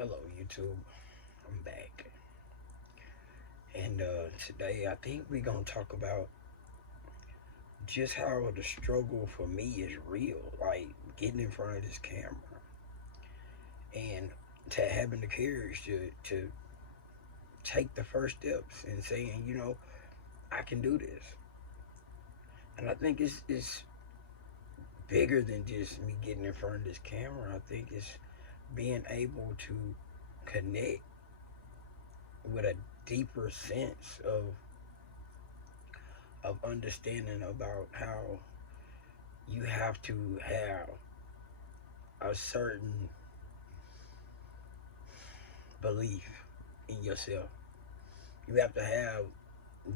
Hello, YouTube. I'm back. And today I think we're going to talk about just how the struggle for me is real. Like getting in front of this camera and to having the courage to take the first steps and saying, I can do this. And I think it's bigger than just me getting in front of this camera. I think it's being able to connect with a deeper sense of understanding about how you have to have a certain belief in yourself. You have to have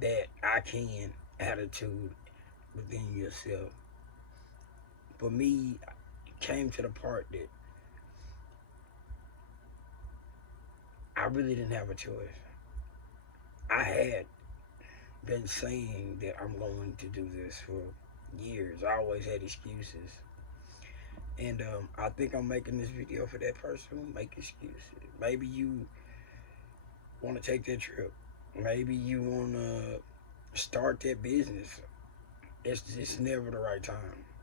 that I can attitude within yourself. For me, it came to the part that I really didn't have a choice. I had been saying that I'm going to do this for years. I always had excuses. And I think I'm making this video for that person who make excuses. Maybe you want to take that trip. Maybe you want to start that business. It's never the right time.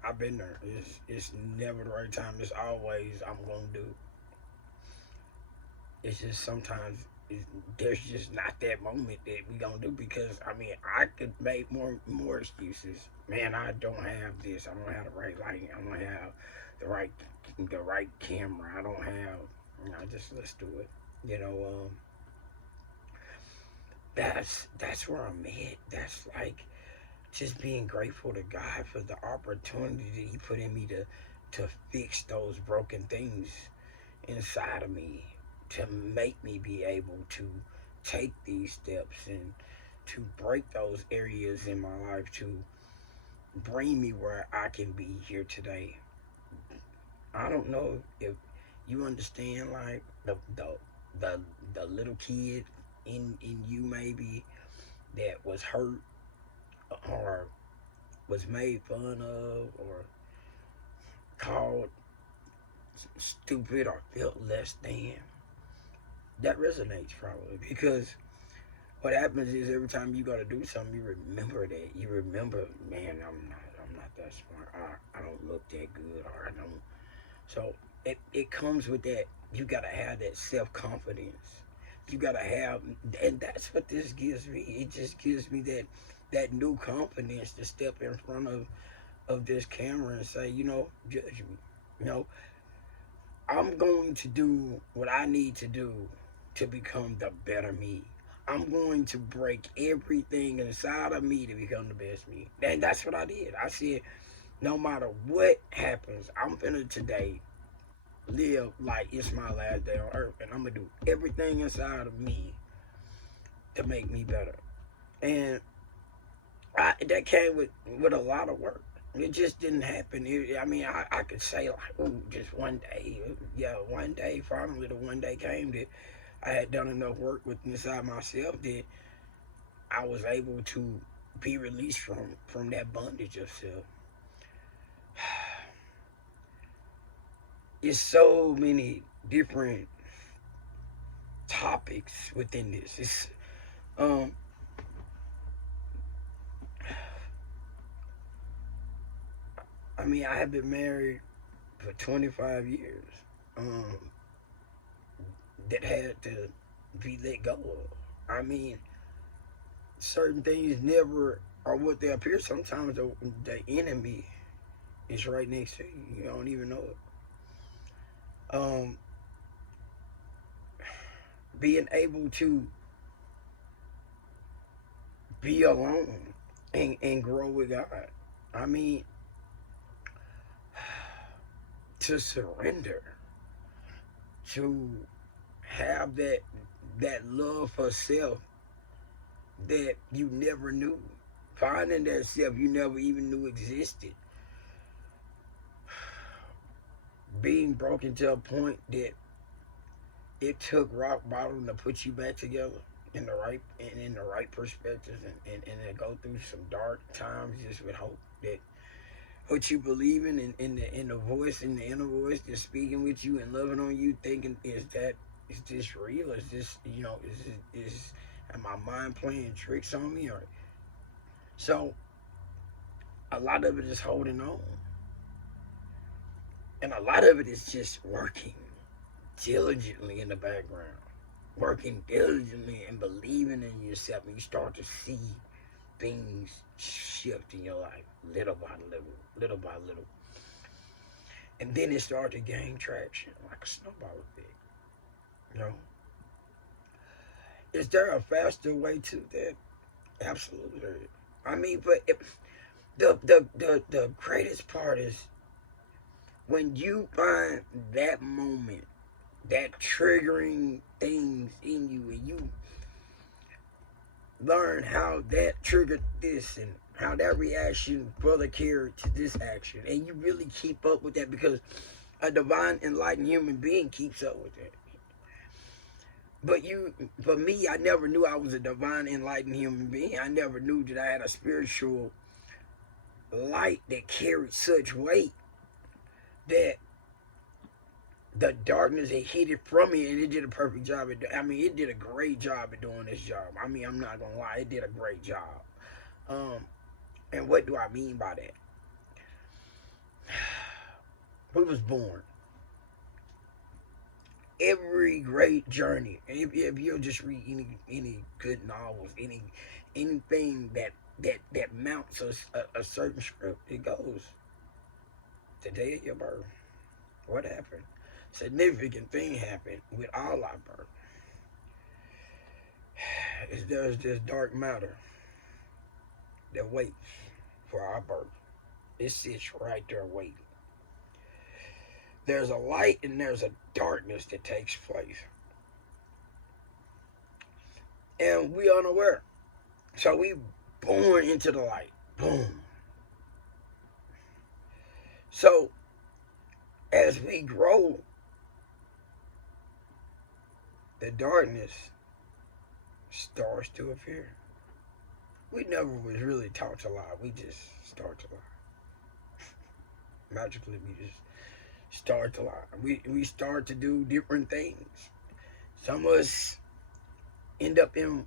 I've been there. It's never the right time. It's always I'm gonna do. It's just sometimes there's just not that moment that we gonna do because I could make more excuses. Man, I don't have this. I don't have the right lighting. I don't have the right camera. I don't have. Just let's do it. You know, that's where I'm at. That's like just being grateful to God for the opportunity that He put in me to fix those broken things inside of me, to make me be able to take these steps and to break those areas in my life to bring me where I can be here today. I don't know if you understand, like the the little kid in you maybe that was hurt or was made fun of or called stupid or felt less than. That resonates probably because what happens is every time you gotta do something, you remember that. You remember, man, I'm not that smart. I don't look that good, or I don't. So it comes with that. You gotta have that self confidence. You gotta have, and that's what this gives me. It just gives me that new confidence to step in front of this camera and say, judge me. You know, I'm going to do what I need to do to become the better me. I'm going to break everything inside of me to become the best me. And that's what I did. I said, no matter what happens, I'm gonna today live like it's my last day on earth. And I'm gonna do everything inside of me to make me better. And that came with a lot of work. It just didn't happen. I could say like, ooh, just one day. Yeah, one day. Finally, the one day came that I had done enough work with inside myself that I was able to be released from that bondage of self. It's so many different topics within this. It's um I have been married for 25 years. Um that had to be let go of. I mean, certain things never are what they appear. Sometimes the enemy is right next to you. You don't even know it. Um, Being able to be alone and grow with God. I mean, to surrender, to have that love for self that you never knew. Finding that self you never even knew existed. Being broken to a point that it took rock bottom to put you back together in the right perspective and to go through some dark times just with hope that what you believe in the voice in the inner voice that's speaking with you and loving on you thinking is this real? Is this, am my mind playing tricks on me? Or so a lot of it is holding on, and a lot of it is just working diligently in the background, working diligently and believing in yourself, and you start to see things shift in your life little by little, little by little. And then it started to gain traction like a snowball effect. You know, is there a faster way to that? Absolutely. I mean, but the greatest part is when you find that moment, that triggering things in you, and you learn how that triggered this and how that reaction further carried to this action, and you really keep up with that, because a divine enlightened human being keeps up with that. But for me, I never knew I was a divine enlightened human being. I never knew that I had a spiritual light that carried such weight that the darkness had hid it from me, and it did a perfect job. It did a great job at doing this job. I mean, I'm not gonna lie, it did a great job. And what do I mean by that? We was born. Every great journey, if you'll just read any good novels, anything that mounts a certain script, it goes, the day of your birth, what happened? Significant thing happened with all our birth. There's this dark matter that waits for our birth. It sits right there waiting. There's a light and there's a darkness that takes place. And we unaware. So we born into the light. Boom. So as we grow, the darkness starts to appear. We never was really taught to lie. We just start to lie. Magically, we just start to lie. We start to do different things. Some of us end up in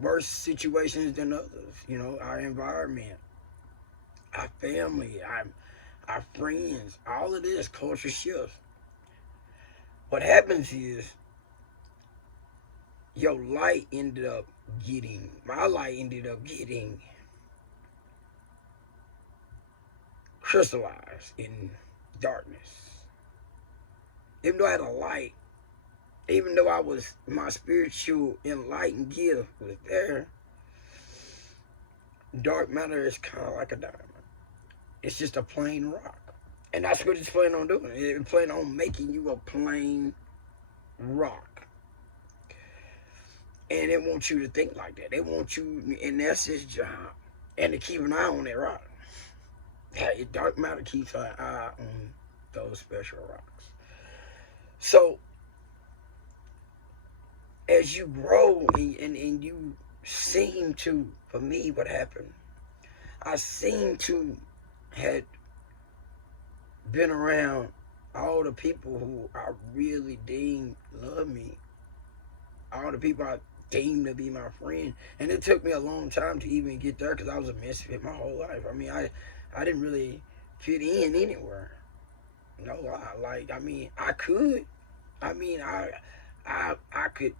worse situations than others. You know, our environment, our family, our friends, all of this culture shifts. What happens is my light ended up getting crystallized in darkness. Even though I had a light, even though my spiritual enlightened gift was there, dark matter is kind of like a diamond. It's just a plain rock. And that's what it's planning on doing. It's planning on making you a plain rock. And it wants you to think like that. It wants you, and that's its job. And to keep an eye on that rock. Dark matter keeps an eye on those special rocks. So, as you grow and you seem to, for me, what happened, I seem to had been around all the people who I really deemed love me, all the people I deemed to be my friend, and it took me a long time to even get there because I was a misfit my whole life. I mean, I didn't really fit in anywhere. No lie. I could. I could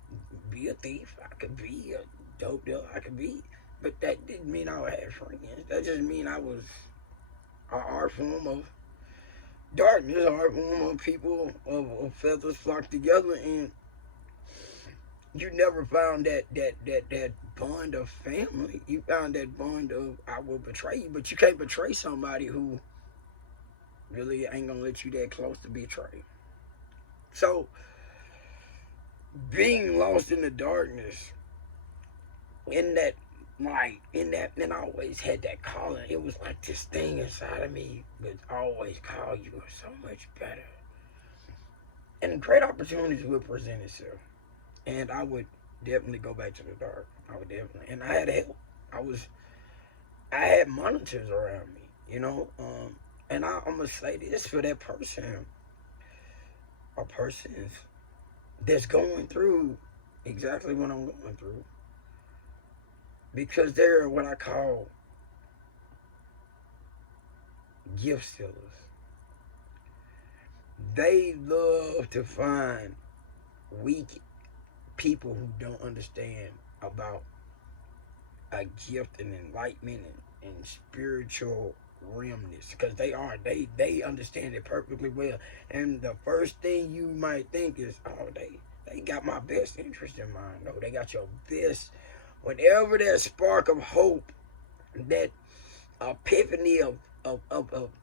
be a thief. I could be a dope dealer. I could be, but that didn't mean I had friends. That just mean I was an art form of darkness, an art form of people of feathers flocked together, and you never found that bond of family. You found that bond of I will betray you, but you can't betray somebody who really ain't gonna let you that close to betray. So being lost in the darkness, in that light, and I always had that calling. It was like this thing inside of me would always call, you are so much better. And great opportunities would present itself. And I would definitely go back to the dark. I would definitely. And I had help. I had monitors around me, you know. And I'm going to say this for that person. A person's that's going through exactly what I'm going through, because they're what I call gift stealers. They love to find weak people who don't understand about a gift and enlightenment and spiritual realness, because they understand it perfectly well. And the first thing you might think is, oh, they got my best interest in mind. No, they got your best. Whenever that spark of hope, that epiphany of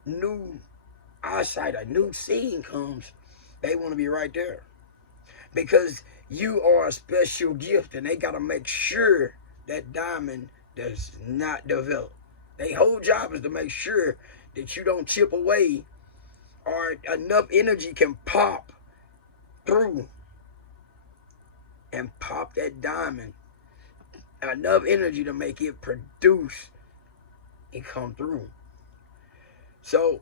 new eyesight, a new seeing comes, they want to be right there, because you are a special gift, and they got to make sure that diamond does not develop. Their whole job is to make sure that you don't chip away, or enough energy can pop through and pop that diamond, enough energy to make it produce and come through. So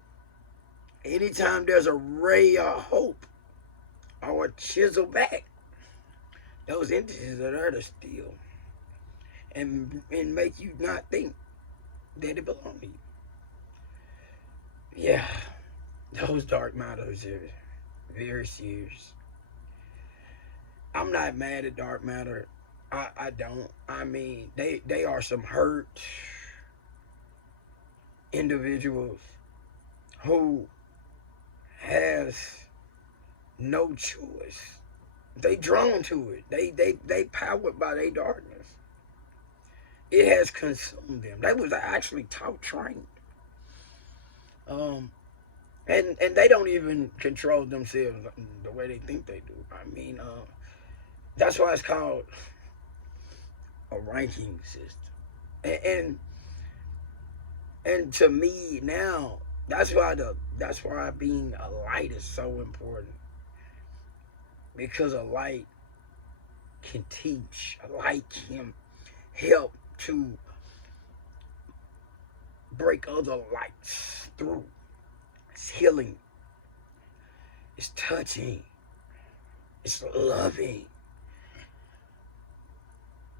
anytime there's a ray of hope or a chisel back, those entities are there to steal and make you not think that it belongs to you. Yeah, those dark matters are very serious. I'm not mad at dark matter. I don't. I mean, they are some hurt individuals who has no choice. They drawn to it. They powered by their darkness. It has consumed them. They was actually taught, trained. And they don't even control themselves the way they think they do. I mean, that's why it's called a ranking system. And to me now, that's why being a light is so important, because a light can teach. A light can help to break other lights through. It's healing. It's touching. It's loving.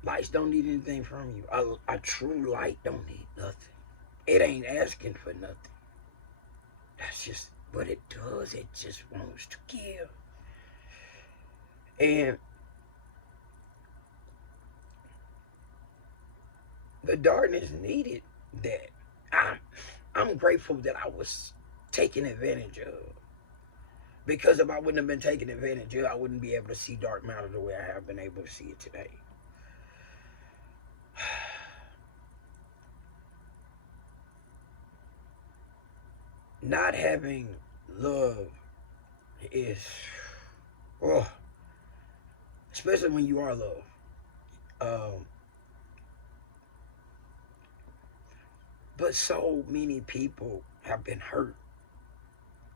Lights don't need anything from you. A true light don't need nothing. It ain't asking for nothing. That's just what it does. It just wants to give. And the darkness needed that. I'm grateful that I was taken advantage of. Because if I wouldn't have been taken advantage of, I wouldn't be able to see dark matter the way I have been able to see it today. Not having love is, oh, especially when you are loved. But so many people have been hurt,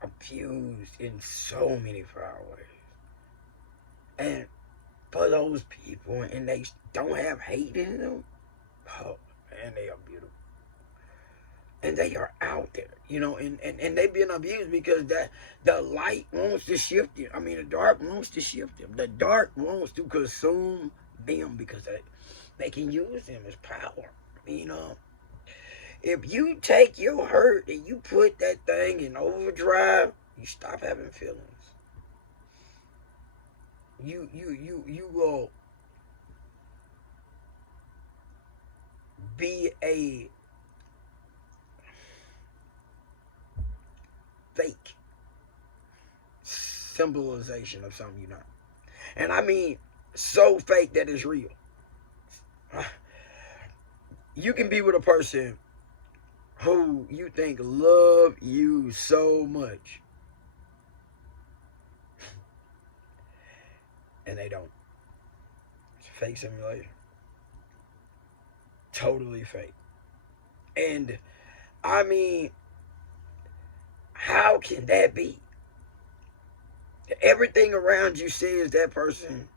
abused in so many foul ways. And for those people, and they don't have hate in them, oh man, they are beautiful. And they are out there, and they being abused because the light wants to shift you. I mean, the dark wants to shift them. The dark wants to consume them because they can use them as power. If you take your hurt and you put that thing in overdrive, you stop having feelings. You will be a fake symbolization of something you're not. And I mean so fake that it's real. You can be with a person who you think love you so much, and they don't. It's a fake simulation. Totally fake. And I mean, how can that be? Everything around you says that person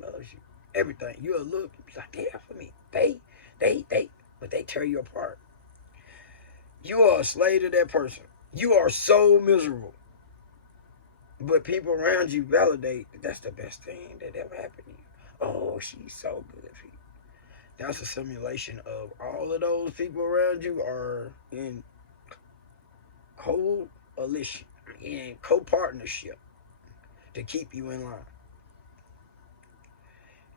loves you. Everything. You'll look and be like, yeah, for me. But they tear you apart. You are a slave to that person. You are so miserable But people around you validate that that's the best thing that ever happened to you. Oh, she's so good for you. That's a simulation of all of those people around you are in coalition, in co-partnership to keep you in line.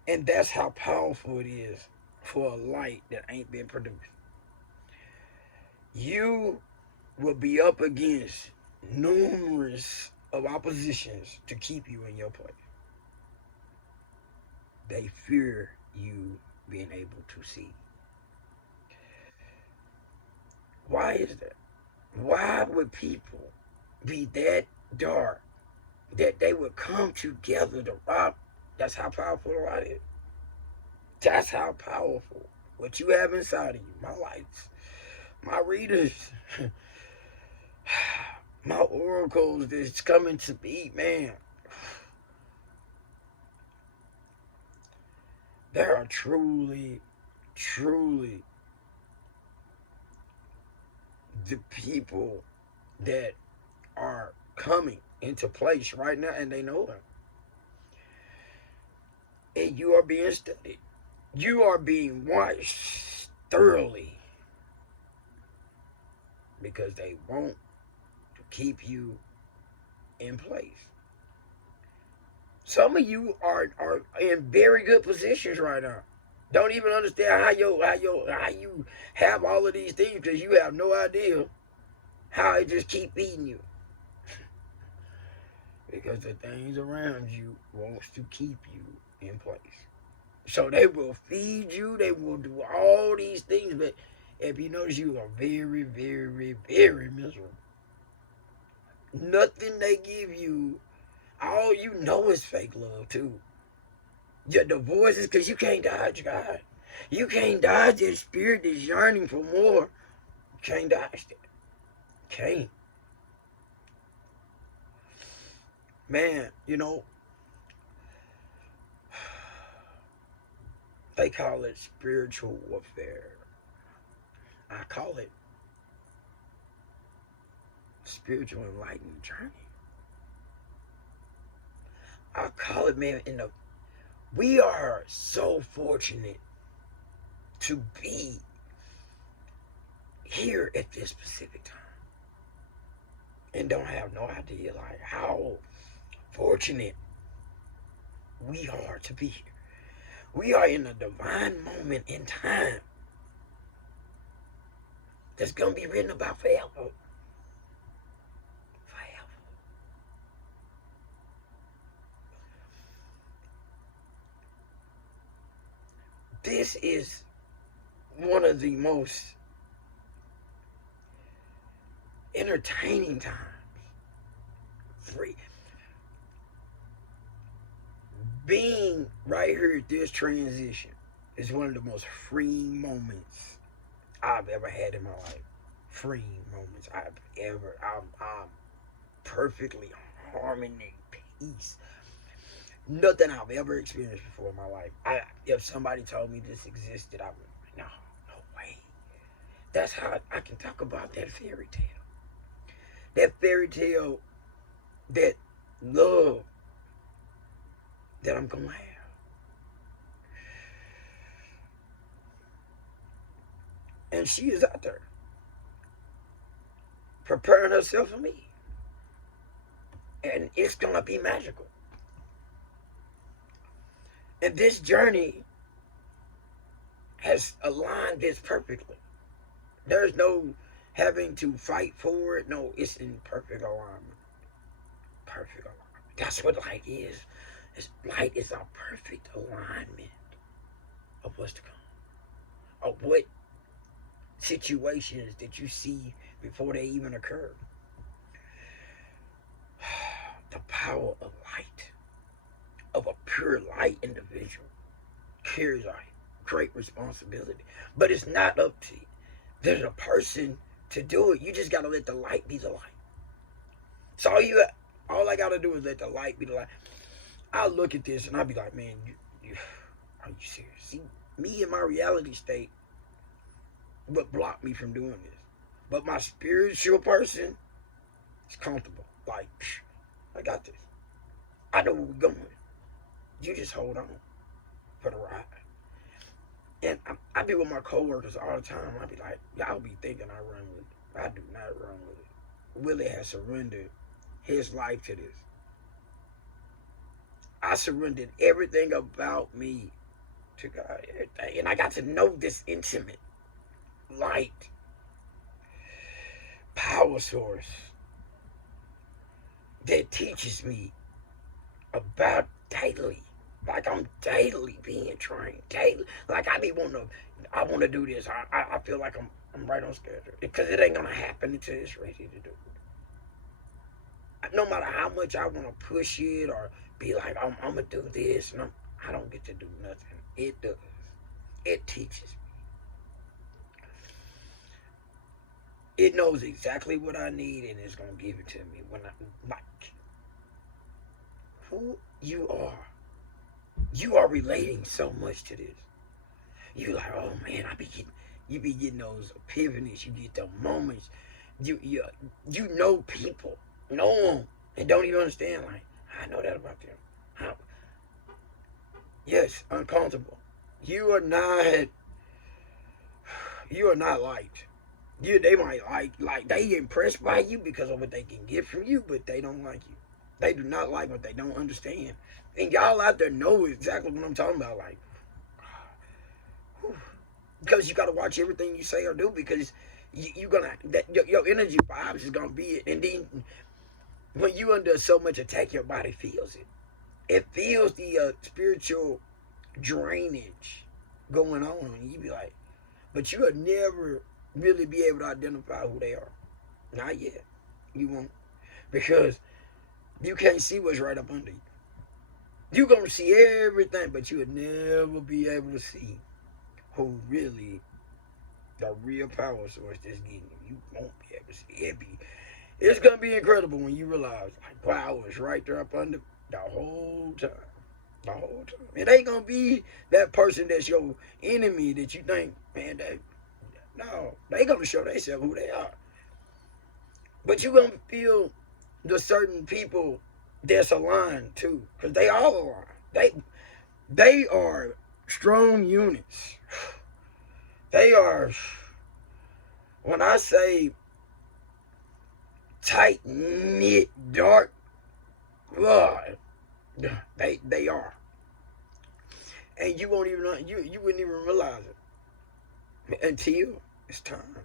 And that's how powerful it is for a light that ain't been produced. You will be up against numerous of oppositions to keep you in your place. They fear you being able to see. Why is that? Why would people be that dark that they would come together to rob? That's how powerful the light is. That's how powerful what you have inside of you, my lights, my readers, my oracles that's coming to be, man. There are truly, truly the people that are coming into place right now, and they know them. And you are being studied. You are being watched thoroughly because they want to keep you in place. Some of you are in very good positions right now. Don't even understand how you have all of these things because you have no idea how it just keep feeding you. Because the things around you wants to keep you in place. So they will feed you, they will do all these things, but if you notice, you are very, very, very miserable. Nothing they give you, all you know is fake love too. The voices, because you can't dodge God. You can't dodge that spirit that's yearning for more. You can't dodge that. Can't. Man, they call it spiritual warfare. I call it spiritual enlightenment journey. I call it, man, we are so fortunate to be here at this specific time. And don't have no idea like how fortunate we are to be here. We are in a divine moment in time that's going to be written about forever. Forever. This is one of the most entertaining times. Free. Being right here at this transition is one of the most freeing moments I've ever had in my life. Freeing moments I'm perfectly harmony, peace. Nothing I've ever experienced before in my life. If somebody told me this existed, I would be like, no way. That's how I can talk about that fairy tale. That fairy tale, that love that I'm gonna have. And she is out there preparing herself for me. And it's gonna be magical. And this journey has aligned this perfectly. There's no having to fight for it. No, it's in perfect alignment. Perfect alignment. That's what light is. Light is a perfect alignment of what's to come. Of what situations that you see before they even occur. The power of light, of a pure light individual, carries a great responsibility. But it's not up to you. There's a person to do it. You just got to let the light be the light. So all I got to do is let the light be the light. I'll look at this and I'll be like, man, are you serious? See, me in my reality state, what blocked me from doing this? But my spiritual person is comfortable. Like, I got this. I know where we're going. You just hold on for the ride. And I be with my coworkers all the time. I be like, y'all be thinking I run with it. I do not run with it. Willie has surrendered his life to this. I surrendered everything about me to God. Everything. And I got to know this intimate light, power source that teaches me about daily. Like I'm daily being trained. Daily. Like I want to do this. I feel like I'm right on schedule. Because it ain't going to happen until it's ready to do it. No matter how much I want to push it or be like, I'm going to do this. And I don't get to do nothing. It does. It teaches me. It knows exactly what I need and it's going to give it to me when I like who you are. You are relating so much to this. You like, oh man, you be getting those epiphanies. You get the moments. You know people, know them, and don't even understand. Like, I know that about them. How? Yes, uncomfortable. You are not liked. They might like they impressed by you because of what they can get from you, but they don't like you. They do not like what they don't understand. And y'all out there know exactly what I'm talking about. Like, because you got to watch everything you say or do because you're going to, your energy vibes is going to be it. And then when you under so much attack, your body feels it. It feels the spiritual drainage going on. And you be like, but you will never really be able to identify who they are. Not yet. You won't. Because you can't see what's right up under you. You're going to see everything, but you would never be able to see who really, the real power source that's getting you. You won't be able to see. It's going to be incredible when you realize, like, wow, it's right there up under the whole time. The whole time. It ain't going to be that person that's your enemy that you think, man, no, they going to show themselves who they are. But you're going to feel the certain people that's aligned too, because they all align. They are strong units. They are, when I say tight knit, dark, they are, and you won't even you wouldn't even realize it until it's time.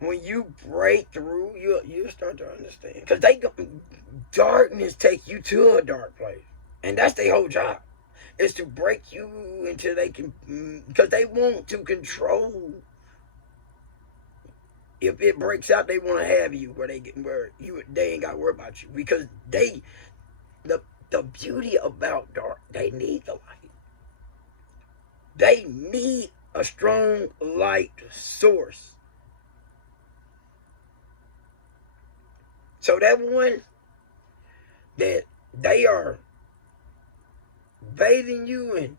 When you break through, you'll start to understand. Because darkness take you to a dark place. And that's their whole job. Is to break you until they can, because they want to control. If it breaks out, they want to have you where they ain't got to worry about you. Because the beauty about dark, they need the light. They need a strong light source. So that one that they are bathing you and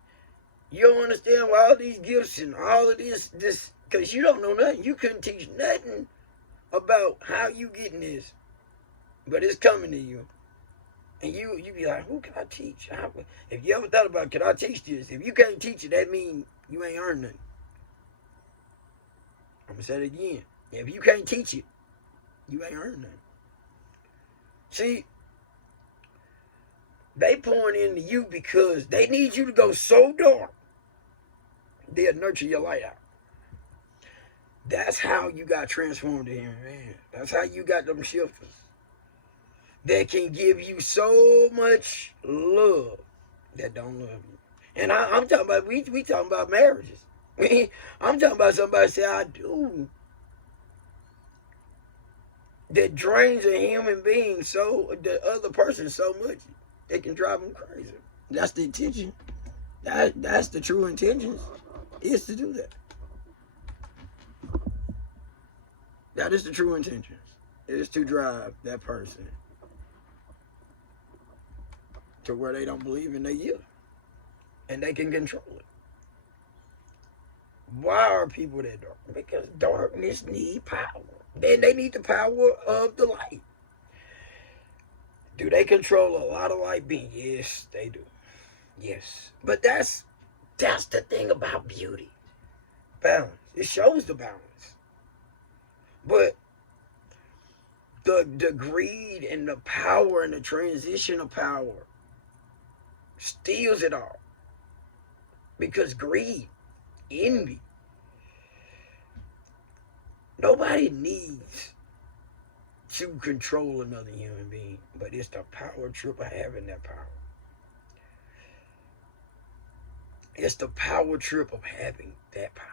you don't understand why all these gifts and all of this, because you don't know nothing. You couldn't teach nothing about how you getting this. But it's coming to you. And you be like, who can I teach? If you ever thought about, can I teach this? If you can't teach it, that means you ain't earned nothing. I'm going to say it again. If you can't teach it, you ain't earned nothing. See, they pouring into you because they need you to go so dark, they'll nurture your light out. That's how you got transformed in here, man. That's how you got them shifters that can give you so much love that don't love you. And I'm talking about, we talking about marriages. I'm talking about somebody say, I do. That drains a human being the other person so much it can drive them crazy. That's the intention. That's the true intentions, is to do that. That is the true intentions, is to drive that person to where they don't believe in their gift and they can control it. Why are people that dark? Because darkness need power. Then they need the power of the light. Do they control a lot of light beings? Yes, they do. Yes. But that's the thing about beauty. Balance. It shows the balance. But the greed and the power and the transition of power steals it all. Because greed, envy, nobody needs to control another human being, but it's the power trip of having that power. It's the power trip of having that power.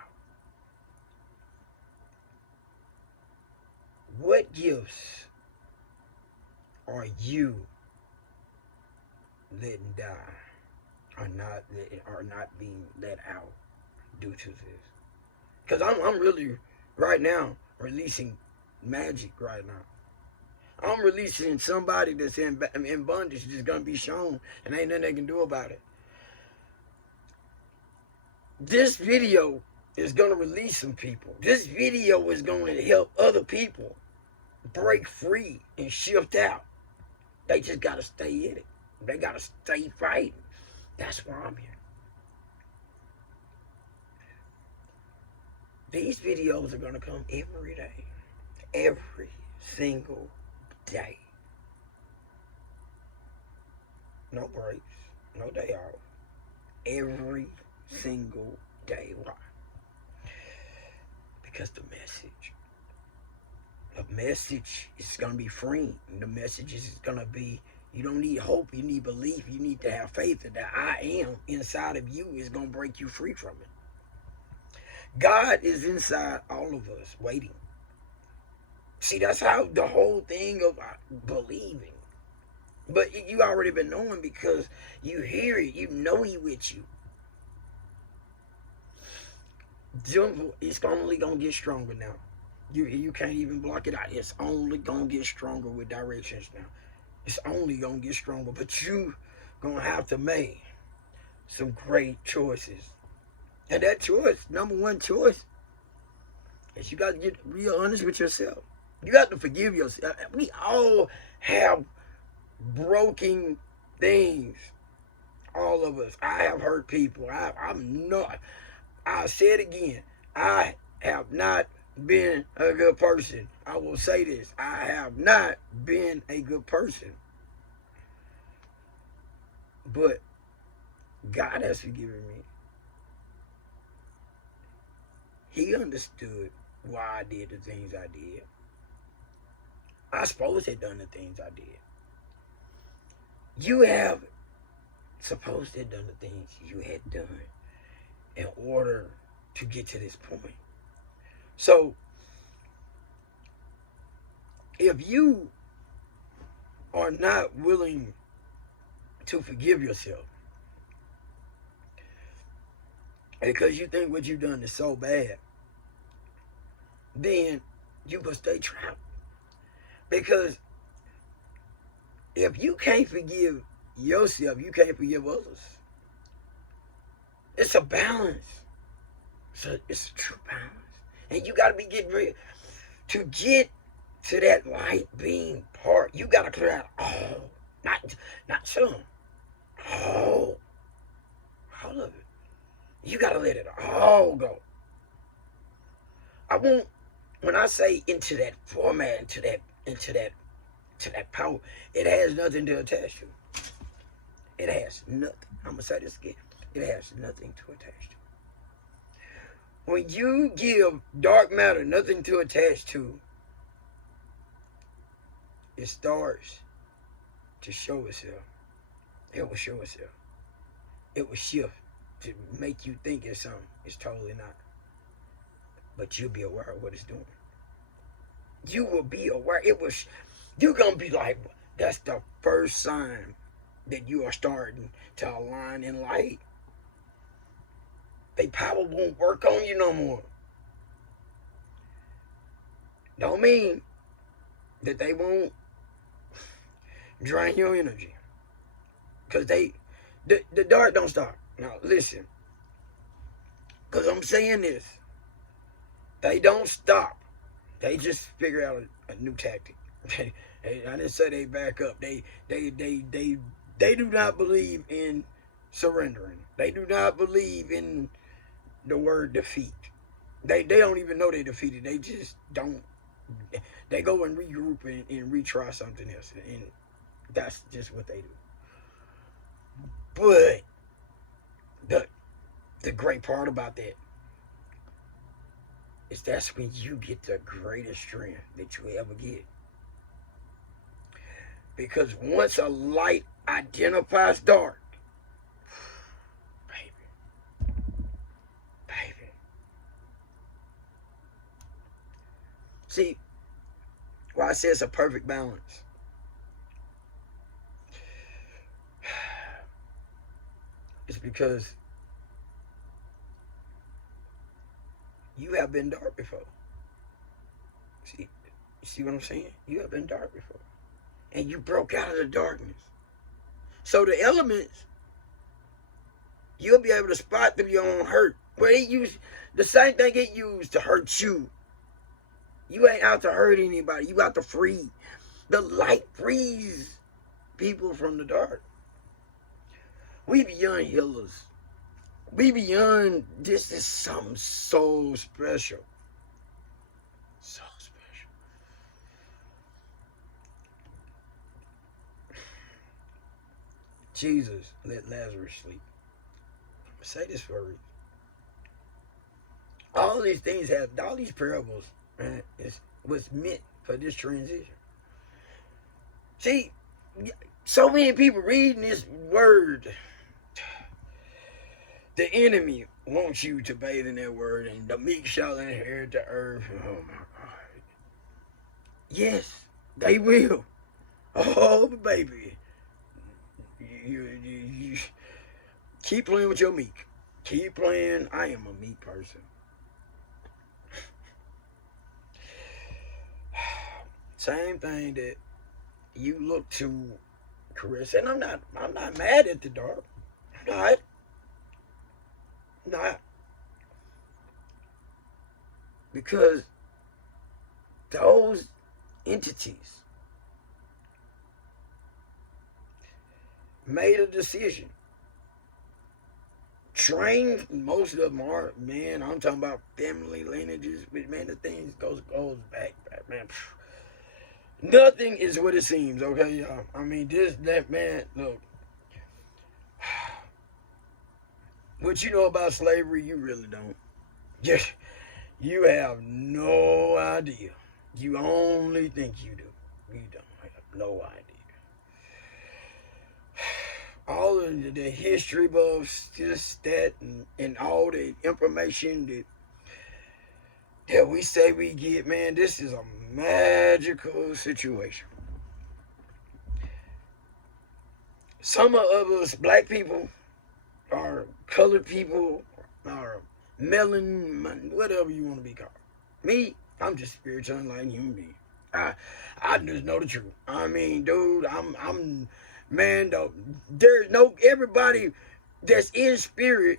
What gifts are you letting die, are not being let out due to this? Because I'm really right now releasing magic right now. I'm releasing somebody that's in bondage that's gonna be shown, and ain't nothing they can do about it. This video is gonna release some people. This video is gonna help other people break free and shift out. They just gotta stay in it. They gotta stay fighting. That's why I'm here. These videos are gonna come every day. Every single day. No breaks. No day off. Every single day. Why? Because the message is going to be freeing. The message is going to be, you don't need hope, you need belief, you need to have faith that I am inside of you is going to break you free from it. God is inside all of us waiting. See, that's how the whole thing of believing. But you already been knowing because you hear it, you know he with you. It's only going to get stronger now. You can't even block it out. It's only going to get stronger with directions now. It's only going to get stronger. But you going to have to make some great choices. And that choice, number one choice, is you got to get real honest with yourself. You got to forgive yourself. We all have broken things. All of us. I have hurt people. I'll say it again. I have not been a good person. I will say this. I have not been a good person. But God has forgiven me. He understood why I did the things I did. I supposed to have done the things I did. You have supposed to have done the things you had done in order to get to this point. So, if you are not willing to forgive yourself because you think what you've done is so bad, then you will stay trapped. Because if you can't forgive yourself, you can't forgive others. It's a balance. It's a true balance. And you got to be getting ready to get to that light being part. You got to clear out all, not some, all of it. You got to let it all go. When I say into that format, into that power, it has nothing to attach to. It has nothing. I'm gonna say this again. It has nothing to attach to. When you give dark matter nothing to attach to, it starts to show itself. It will show itself. It will shift to make you think it's something. It's totally not. But you'll be aware of what it's doing. You will be aware. You're going to be like, that's the first sign that you are starting to align in light. They power won't work on you no more. Don't mean that they won't drain your energy. Because the dark don't stop. Now, listen. Because I'm saying this. They don't stop. They just figure out a new tactic. I didn't say they back up. They do not believe in surrendering. They do not believe in the word defeat. They don't even know they defeated. They just don't. They go and regroup and retry something else, and that's just what they do. But the the great part about that is that's when you get the greatest strength that you ever get. Because once a light identifies dark, baby, baby. See, why I say it's a perfect balance. It's because you have been dark before. See, you see what I'm saying? You have been dark before. And you broke out of the darkness. So the elements, you'll be able to spot through your own hurt. Where they use the same thing it used to hurt you. You ain't out to hurt anybody. You out to free. The light frees people from the dark. We beyond healers. We beyond, this is something so special. So special. Jesus let Lazarus sleep. I'm gonna say this for a reason. All these things have, all these parables, man, was meant for this transition. See, so many people reading this word. The enemy wants you to bathe in that word, and the meek shall inherit the earth. Oh my God. Yes, they will. Oh, baby. You keep playing with your meek. Keep playing. I am a meek person. Same thing that you look to caress. And I'm not mad at the dark. I'm not. Because those entities made a decision. Trained, most of them are, man, I'm talking about family lineages, but man, the things goes back, man. Nothing is what it seems, okay, y'all? I mean, man, look. What you know about slavery, you really don't. You have no idea. You only think you do. You don't have no idea. All of the history buffs, just that, and all the information that we say we get, man, this is a magical situation. Some of us, black people, or colored people, or melon, whatever you want to be called. Me, I'm just spiritual enlightened human being. I just know the truth. I mean, dude, I'm man, though, there's no, everybody that's in spirit,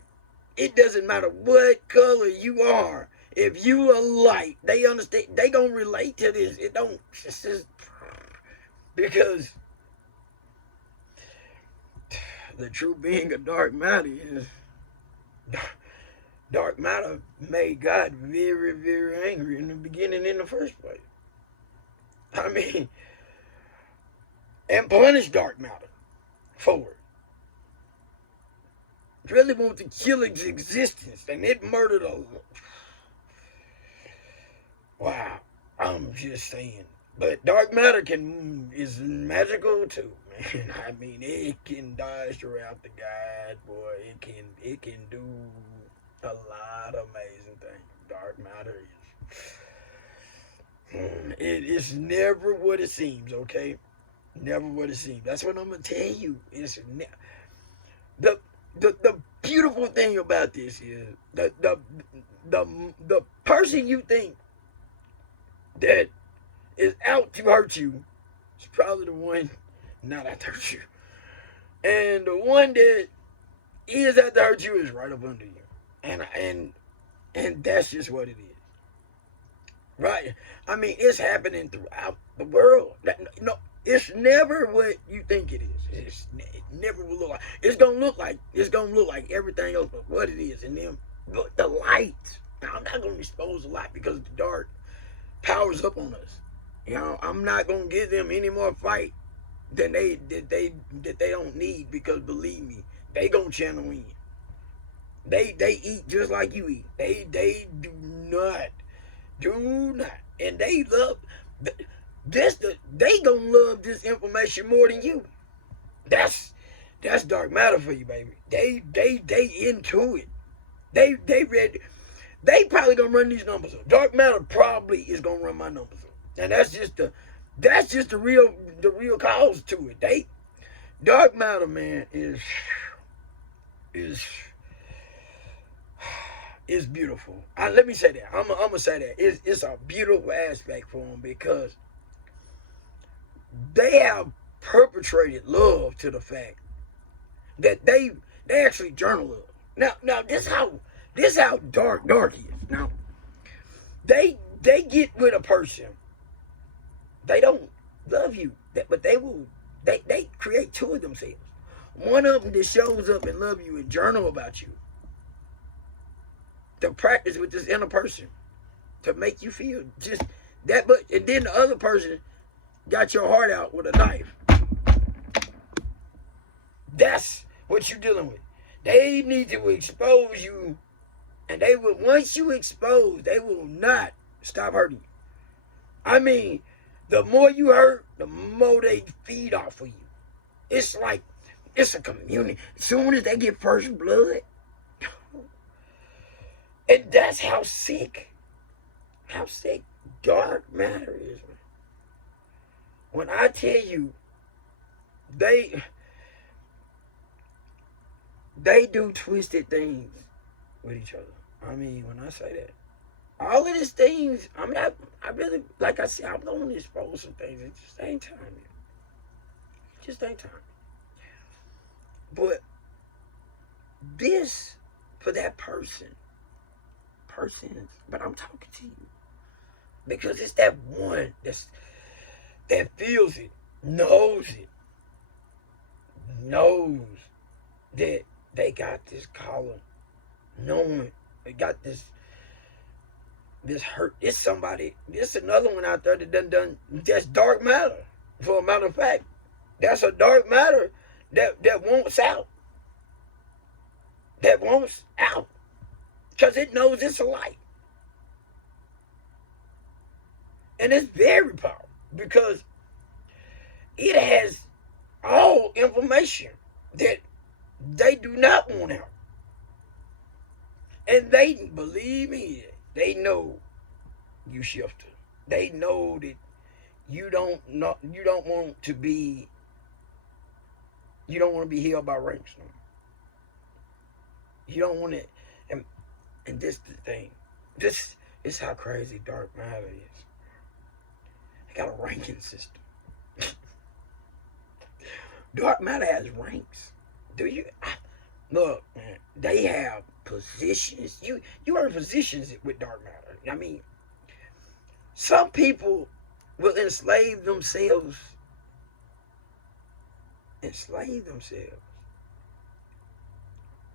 it doesn't matter what color you are. If you are light, they understand, they gonna relate to this. It's just, because the true being of dark matter is, dark matter made God very, very angry in the beginning in the first place. I mean, and punished dark matter for it. Really want to kill its existence, and it murdered a. Wow, I'm just saying. But dark matter is magical too, man. I mean, it can dodge throughout the guide, boy. It can do a lot of amazing things. Dark matter is. It's never what it seems, okay? Never what it seems. That's what I'm gonna tell you. It's the beautiful thing about this is the person you think that is out to hurt you is probably the one not out to hurt you, and the one that is out to hurt you is right up under you, and that's just what it is. right? I mean, it's happening throughout the world. No, it's never what you think it is. It never will look like. It's gonna look like everything else, but what it is, and then but the light. Now, I'm not gonna expose the light because the dark powers up on us. You know, I'm not gonna give them any more fight than they don't need, because believe me, they gonna channel in. They eat just like you eat. They do not, and they love this. They gonna love this information more than you. That's dark matter for you, baby. They into it. They ready. They probably gonna run these numbers up. Dark matter probably is gonna run my numbers up, and that's just the real cause to it. Dark matter, man, is beautiful. Let me say that. I'm gonna say that it's a beautiful aspect for them, because they have perpetrated love to the fact that they actually journal love. Now this how dark is. Now they get with a person. They don't love you, but they create two of themselves. One of them that shows up and love you and journal about you, to practice with this inner person, to make you feel just that. But and then the other person got your heart out with a knife. That's what you're dealing with. They need to expose you, and they will. Once you expose, they will not stop hurting you. I mean, the more you hurt, the more they feed off of you. It's like it's a community. As soon as they get first blood, and that's how sick dark matter is, man. When I tell you, they do twisted things with each other. I mean, when I say that, all of these things, I mean, I really, like I said, I'm going to expose some things. It just ain't time. It just ain't time. But this, for that persons, but I'm talking to you, because it's that one that feels it, knows that they got this collar, knowing they got this hurt. It's somebody. It's another one out there that done. That's dark matter. For a matter of fact, that's a dark matter that wants out. That wants out, because it knows it's a light, and it's very powerful because it has all information that they do not want out. And they, believe me, they know you shifter. They know that you don't want to be held by ranks. You don't want it. And this the thing. This is how crazy dark matter is. They got a ranking system. Dark matter has ranks. Do you? Look, man, they have positions. You earn positions with dark matter. I mean, some people will enslave themselves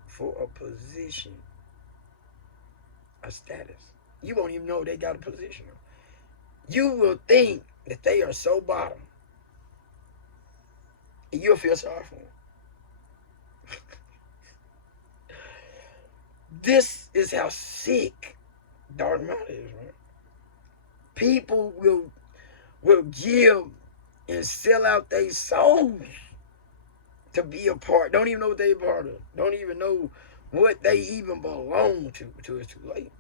for a position, a status. You won't even know they got a position. You will think that they are so bottom, and you'll feel sorry for them. This is how sick dark matter is, man. People will give and sell out their souls to be a part. Don't even know what they a part of. Don't even know what they even belong to until it's too late.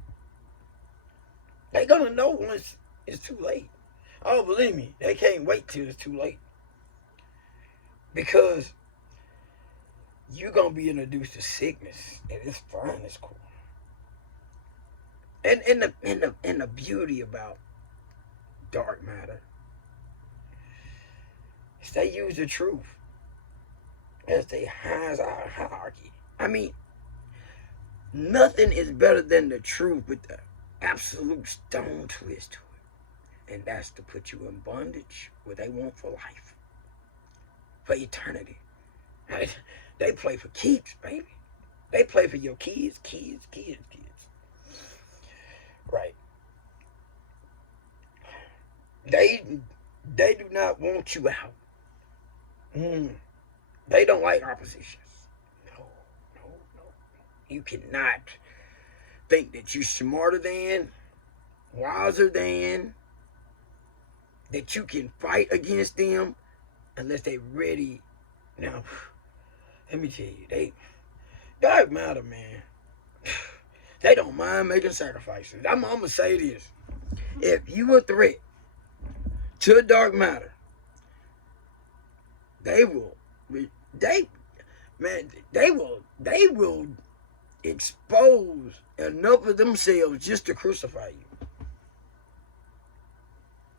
They're gonna know once it's too late. Oh, believe me, they can't wait till it's too late. Because you're gonna be introduced to sickness at its finest core. And the beauty about dark matter is they use the truth as their highest hierarchy. I mean, nothing is better than the truth with the absolute stone twist to it. And that's to put you in bondage where they want for life, for eternity. Right? They play for keeps, baby. They play for your kids. Right. They do not want you out. They don't like oppositions. No, no, no. You cannot think that you're smarter than, wiser than, that you can fight against them unless they ready. Now, let me tell you, dark matter, man. They don't mind making sacrifices. I'm gonna say this: if you a threat to dark matter, they will expose enough of themselves just to crucify you.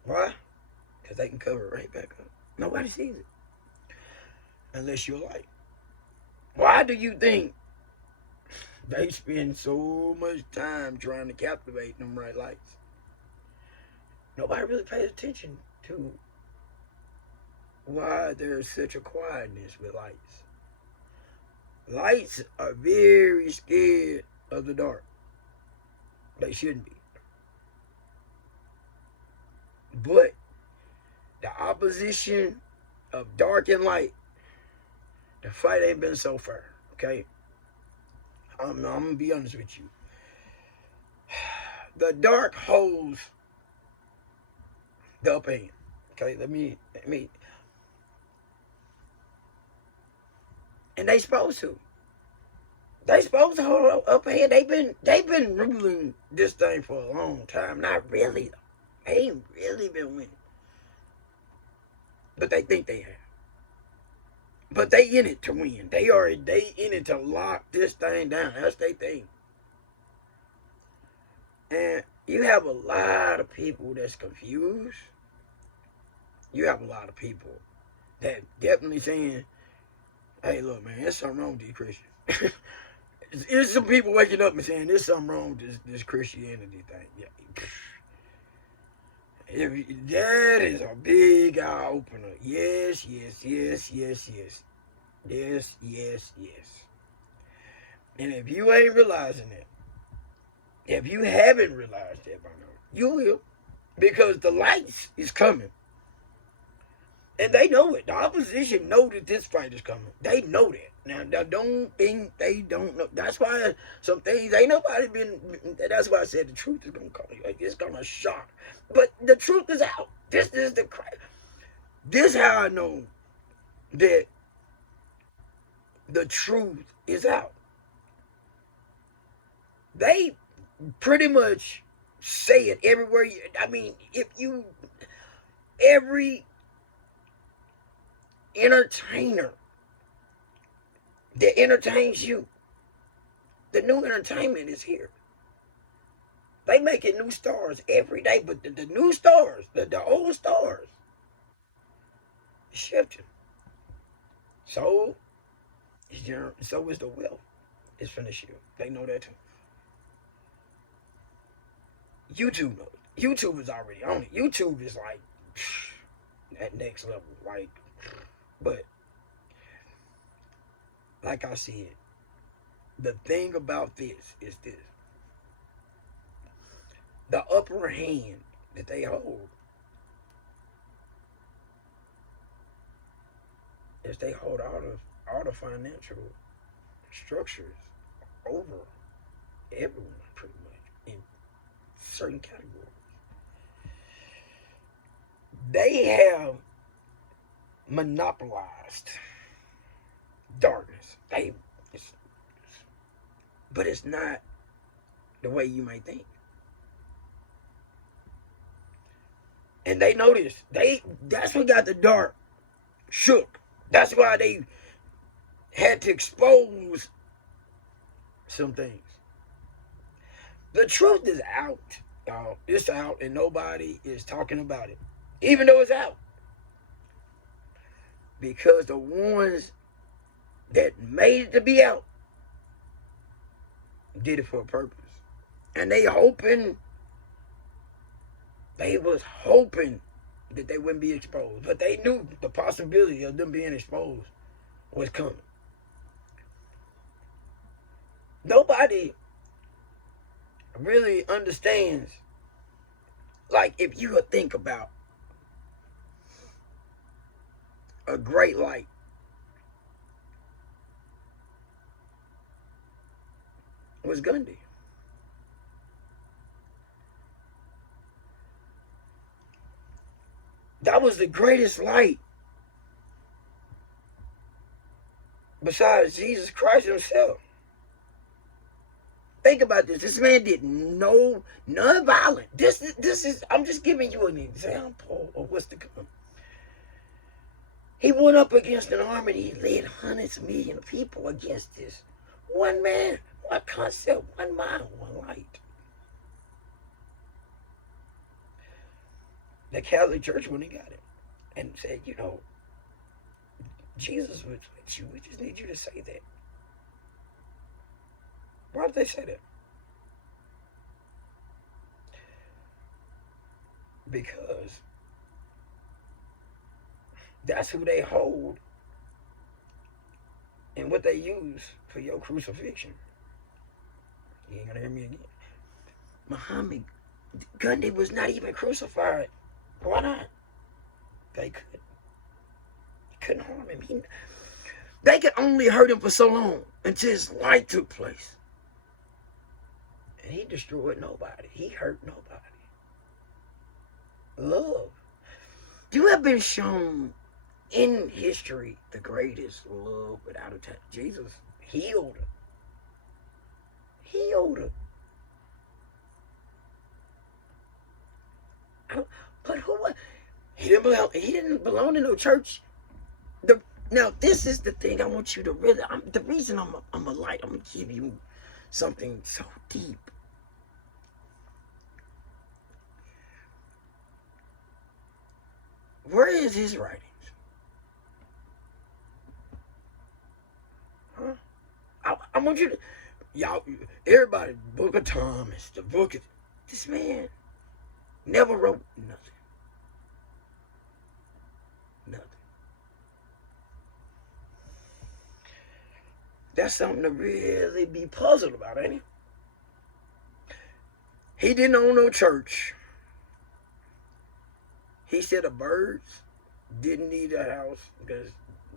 Why? Because they can cover it right back up. Nobody sees it unless you're light. Why do you think they spend so much time trying to captivate them bright lights? Nobody really pays attention to why there's such a quietness with lights. Lights are very scared of the dark. They shouldn't be. But the opposition of dark and light, the fight ain't been so fair, okay? I'm gonna be honest with you. The dark holds the upper hand. Okay, let me and they supposed to. They supposed to hold up hand. They've been ruling this thing for a long time. Not really. They ain't really been winning. But they think they have. But they in it to win. They in it to lock this thing down. That's their thing. And you have a lot of people that's confused. You have a lot of people that definitely saying, hey, look, man, there's something wrong with these Christians. There's some people waking up and saying there's something wrong with this Christianity thing. Yeah. That is a big eye opener. Yes. And if you ain't realizing that, if you haven't realized that by now, you will. Because the lights is coming. And they know it. The opposition know that this fight is coming. They know that. Now, don't think they don't know. That's why some things ain't nobody been. That's why I said the truth is gonna come. Like, it's gonna shock. But the truth is out. This is the crap. This is how I know that the truth is out. They pretty much say it everywhere. I mean, every entertainer that entertains you, the new entertainment is here. They making new stars every day, but the new stars, the old stars, is shifting. So is the wealth. It's finna shift. They know that too. YouTube knows. YouTube is already on it. YouTube is like that next level. But like I said, the thing about this is this. The upper hand that they hold is they hold all the financial structures over everyone pretty much in certain categories. They have monopolized darkness. But it's not the way you may think. And they know this. That's what got the dark shook. That's why they had to expose some things. The truth is out, y'all. It's out and nobody is talking about it. Even though it's out. Because the ones that made it to be out did it for a purpose. And they hoping They was hoping that they wouldn't be exposed, but they knew the possibility of them being exposed was coming. Nobody really understands, like, if you would think about a great light. Was Gandhi. That was the greatest light besides Jesus Christ himself. Think about this. This man did no non-violent. This is I'm just giving you an example of what's to come. He went up against an army and he led hundreds of millions of people against this. One man, one concept, one mind, one light. The Catholic Church, when he got it, and said, you know, Jesus was with you. We just need you to say that. Why did they say that? Because that's who they hold and what they use for your crucifixion. You ain't gonna hear me again. Muhammad, Gandhi was not even crucified. Why not? They couldn't harm him. They could only hurt him for so long until his life took place. And he destroyed nobody. He hurt nobody. Love. You have been shown in history the greatest love without a doubt. Jesus healed her. Healed her. But who? He didn't belong to no church. Now this is the thing I want you to really. The reason I'm a light. I'm gonna give you something so deep. Where is his writings? Huh? I want you to, y'all, everybody, Book of Thomas, the book of, this man never wrote nothing. Nothing. That's something to really be puzzled about, ain't it? He didn't own no church. He said the birds didn't need a house because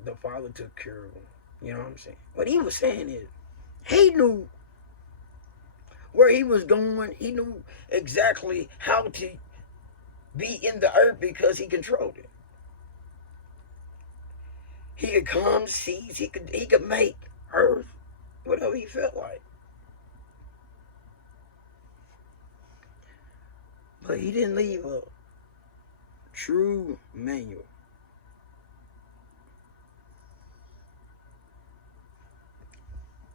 the Father took care of them. You know what I'm saying? What he was saying is, he knew where he was going. He knew exactly how to be in the earth because he controlled it. He could calm seas. He could make earth whatever he felt like. But he didn't leave a true manual.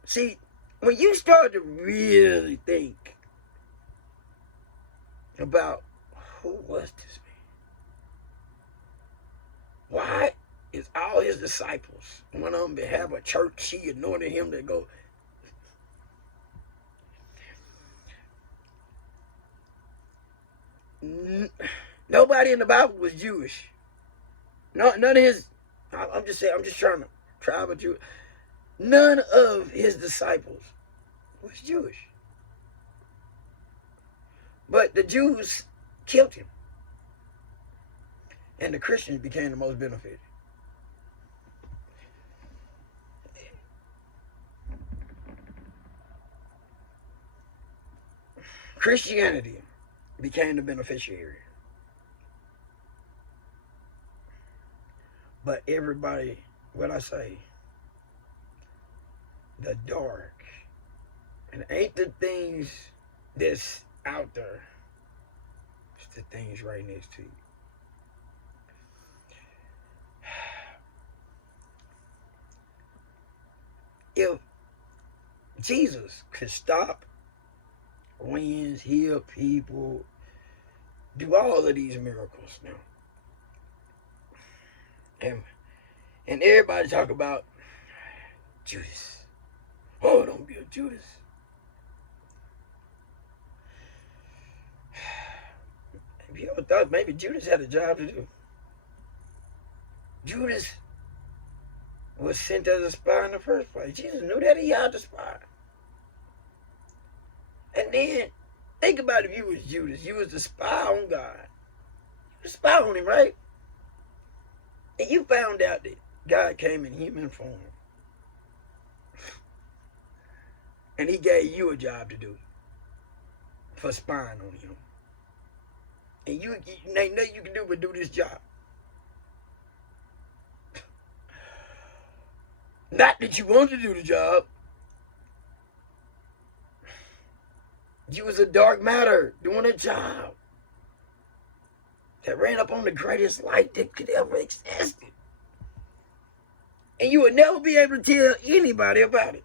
See, when you start to really think about who was this man, why is all his disciples, one of them have a church, she anointed him to go. Nobody in the Bible was Jewish. No, none of his. I'm just saying. I'm just trying to tribal Jew. None of his disciples was Jewish. But the Jews killed him, and the Christians became the most benefited. Christianity became the beneficiary. But everybody, what I say, the dark, and ain't the things that's out there, it's the things right next to you. If Jesus could stop winds, heal people, do all of these miracles now, and everybody talk about Judas. Oh, don't be a Judas. You ever thought maybe Judas had a job to do? Judas was sent as a spy in the first place. Jesus knew that he had to spy. And then, think about if you was Judas. You was the spy on God. You was the spy on him, right? And you found out that God came in human form. And he gave you a job to do for spying on him. And you ain't nothing you can do but do this job. Not that you want to do the job. You was a dark matter doing a job that ran up on the greatest light that could ever exist. And you would never be able to tell anybody about it.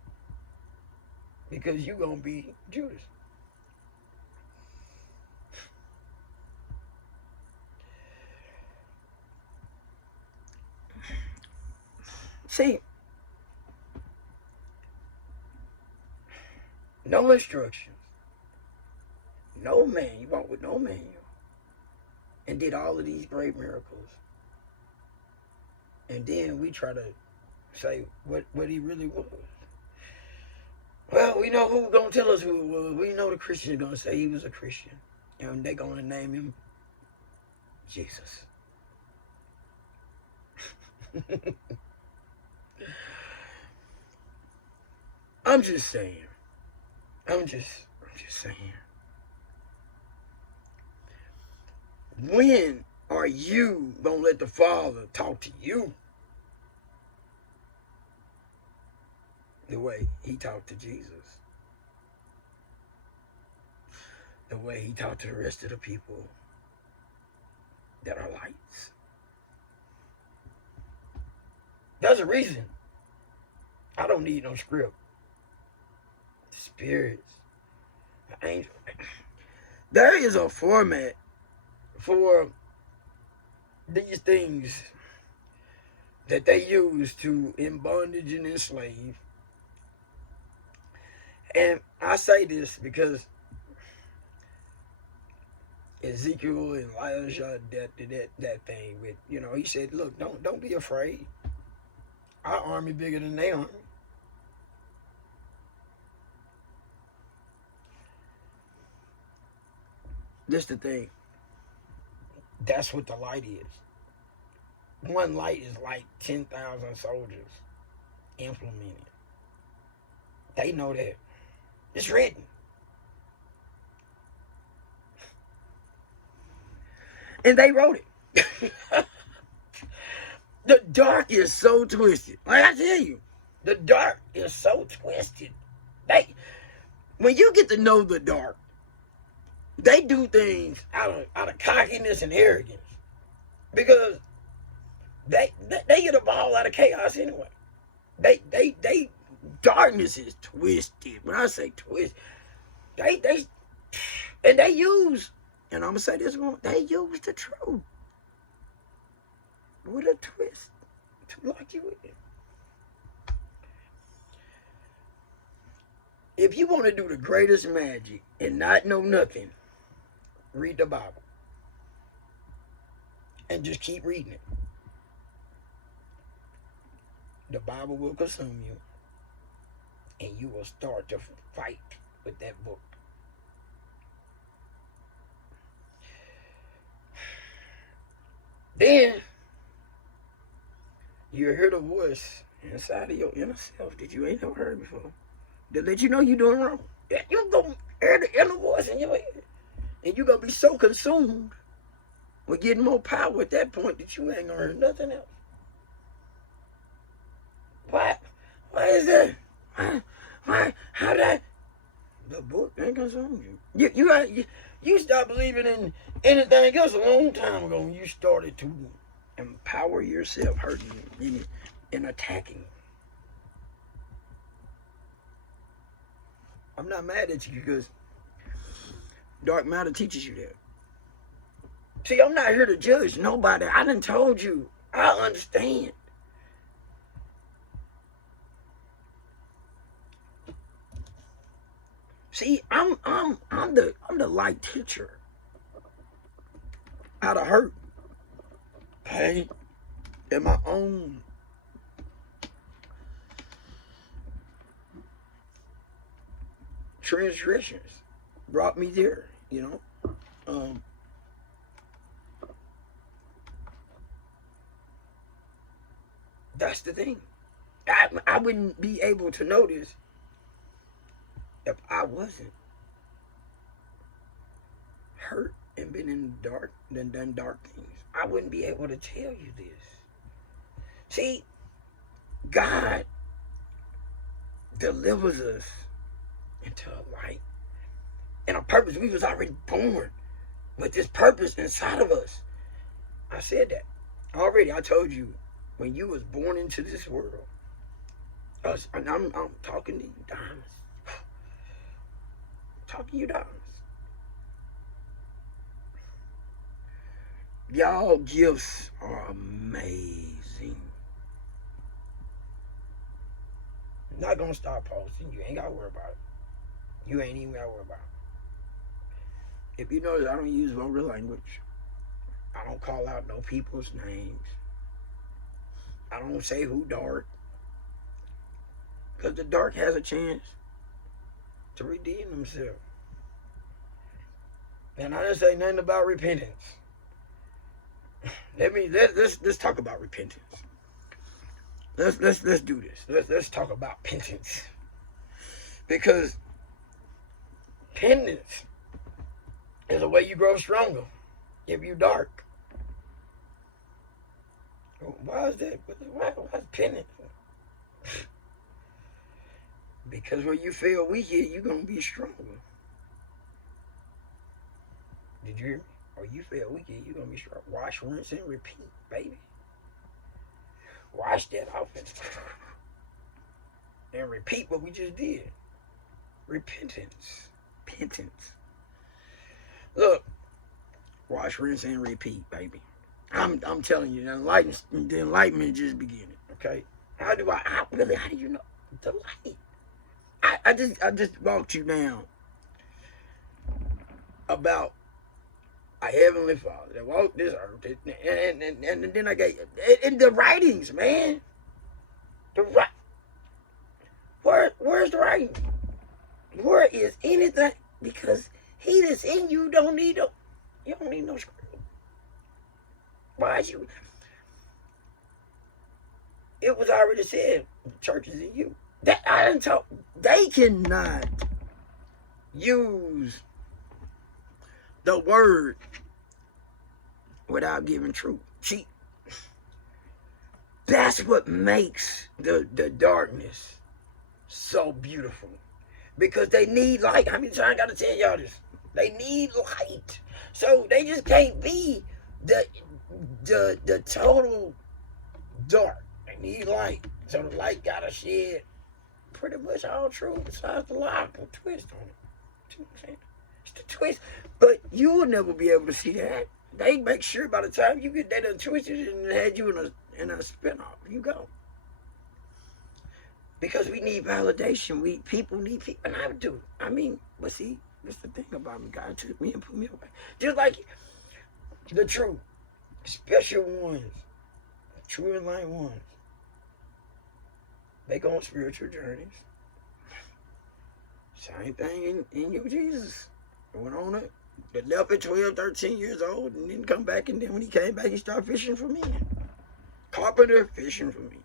Because you're going to be Judas. See, no instructions, no man, you walk with no manual, and did all of these great miracles. And then we try to say what he really was. Well, we know who's going to tell us who it was. We know the Christians are going to say he was a Christian. And they're going to name him Jesus. I'm just saying. I'm just saying. When are you going to let the Father talk to you the way he talked to Jesus? The way he talked to the rest of the people that are lights. There's a reason. I don't need no script. The spirits, the angels. There is a format for these things that they use to in bondage and enslave. And I say this because Ezekiel and Elijah, that thing with, he said, look, don't be afraid. Our army bigger than their army. This the thing. That's what the light is. One light is like 10,000 soldiers implemented. They know that. It's written. And they wrote it. The dark is so twisted. Like I tell you, the dark is so twisted. When you get to know the dark, they do things out of cockiness and arrogance. Because they get a ball out of chaos anyway. They darkness is twisted. When I say twist, they use, and I'm gonna say this one, they use the truth with a twist to lock you in. If you want to do the greatest magic and not know nothing, read the Bible. And just keep reading it. The Bible will consume you. And you will start to fight with that book. Then, you'll hear the voice inside of your inner self that you ain't never heard before. That let you know you're doing wrong. You're going to hear the inner voice in your head. And you're going to be so consumed with getting more power at that point that you ain't going to hear nothing else. Why is that? Why? How that? The book ain't consumed you. You stopped believing in anything else a long time ago when you started to empower yourself, hurting and attacking. I'm not mad at you because dark matter teaches you that. See, I'm not here to judge nobody. I done told you. I understand. See, I'm the light teacher. out of hurt, pain, and my own transgressions brought me there, you know. That's the thing. I wouldn't be able to know this if I wasn't hurt and been in the dark and done dark things. I wouldn't be able to tell you this. See, God delivers us into a light and a purpose. We was already born with this purpose inside of us. I said that already. I told you when you was born into this world. I'm talking to you, diamonds. Talking to you, diamonds. Y'all gifts are amazing. I'm not gonna start posting. You ain't gotta worry about it. You ain't even gotta worry about it. If you notice, I don't use vulgar language. I don't call out no people's names. I don't say who dark. Because the dark has a chance to redeem themselves. And I didn't say nothing about repentance. Let's talk about repentance. Let's do this. Let's talk about penance. Because penance is the way you grow stronger if you dark. Why is that? Why is penance? Because when you feel weak here, you're going to be stronger. Did you hear me? Or you feel weak here, you're going to be strong. Wash, rinse, and repeat, baby. Wash that off and repeat what we just did. Repentance. Penance. Look, wash, rinse, and repeat, baby. I'm telling you, the enlightenment just beginning, okay? How do you know? The light. I just walked you down about a heavenly Father that walked this earth, and then I gave in the writings, man. Where's the writing? Where is anything? Because He that's in you you don't need no script. Why you? It was already said. The church is in you. That I didn't talk. They cannot use the word without giving truth. See, that's what makes the darkness so beautiful. Because they need light. How many times I gotta tell y'all this? They need light. So they just can't be the total dark. They need light. So the light gotta shed pretty much all truth besides the lie. No twist on it. See what I'm saying? It's the twist. But you will never be able to see that. They make sure by the time you get that twisted and had you in a spinoff. You go. Because we need validation. People need people. And I do. I mean, but see, that's the thing about me. God took me and put me away. Just like the true, special ones, true and light ones. They go on spiritual journeys. Same thing in you, Jesus. Went on it. They left at 12, 13 years old and didn't come back. And then when he came back, he started fishing for me. Carpenter fishing for me.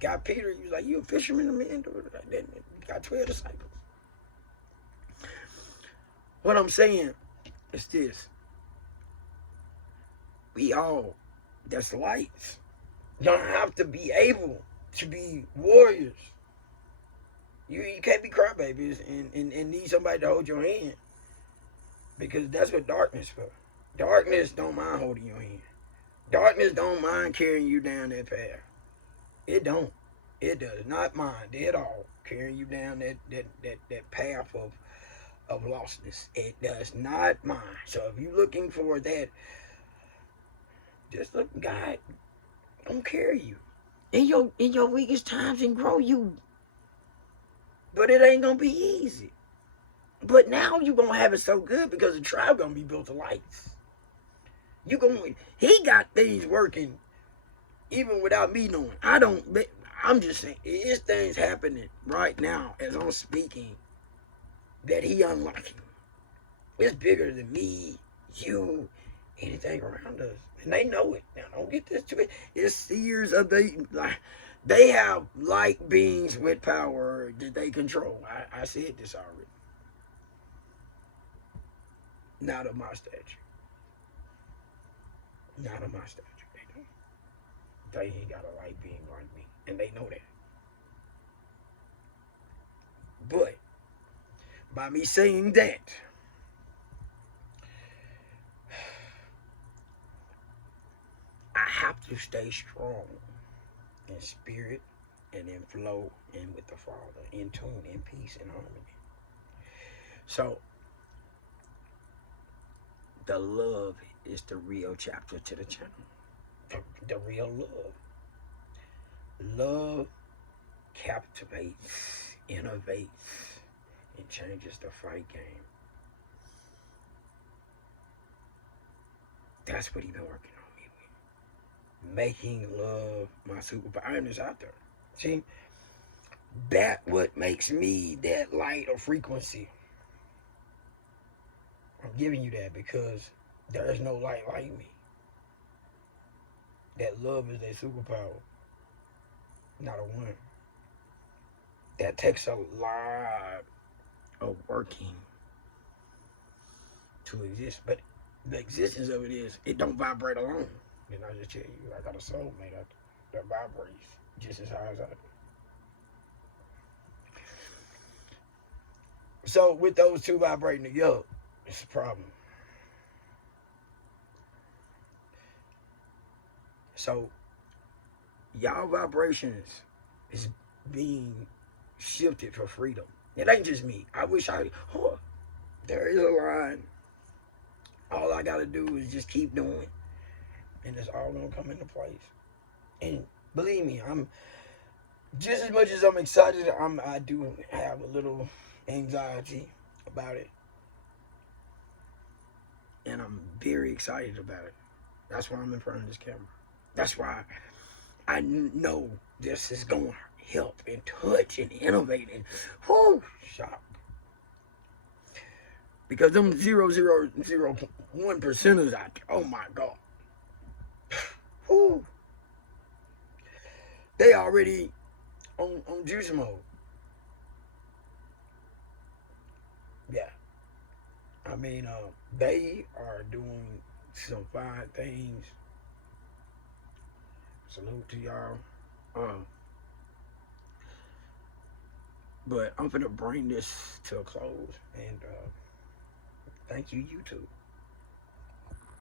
Got Peter, he was like, you a fisherman of men? Then got 12 disciples. What I'm saying is this. We all, that's lights. Don't have to be able to be warriors. You can't be crybabies and need somebody to hold your hand. Because that's what darkness for. Darkness don't mind holding your hand. Darkness don't mind carrying you down that path. It don't. It does not mind at all carrying you down that path of lostness. It does not mind. So if you're looking for that, just look, God gonna carry you in your weakest times and grow you. But it ain't gonna be easy. But now you're gonna have it so good because the tribe gonna be built of lights. You going? He got things working even without me knowing. I don't. I'm just saying, it's things happening right now as I'm speaking that he unlocking. It's bigger than me, you, anything around us, and they know it. Now, don't get this to it. It's seers of they have light beings with power that they control. I said this already. Not of my stature. Not of my stature. They don't. They ain't got a light being like me, and they know that. But by me saying that, I have to stay strong in spirit and in flow and with the Father, in tune, in peace and harmony. So the love is the real chapter to the channel. The real love. Love captivates, innovates, and changes the fight game. That's what he's been working on me with. Making love my superpower. And it's out there. See, that what makes me that light or frequency. I'm giving you that because there is no light like me. That love is a superpower, not a one. That takes a lot of working to exist. But the existence of it is, it don't vibrate alone. And I just tell you, I got a soulmate that vibrates just as high as I do. So with those two vibrating together, it's a problem. So y'all vibrations is being shifted for freedom. It ain't just me. I wish there is a line. All I gotta do is just keep doing, and it's all gonna come into place. And believe me, I'm just as much as I'm excited. I do have a little anxiety about it, and I'm very excited about it. That's why I'm in front of this camera. That's why I know this is going to help and touch and innovate and shock. Because them 0.001%ers out there, oh my God. Whew. They already on juice mode. Yeah. I mean, they are doing some fine things. Salute to y'all. But I'm finna bring this to a close, and thank you, YouTube.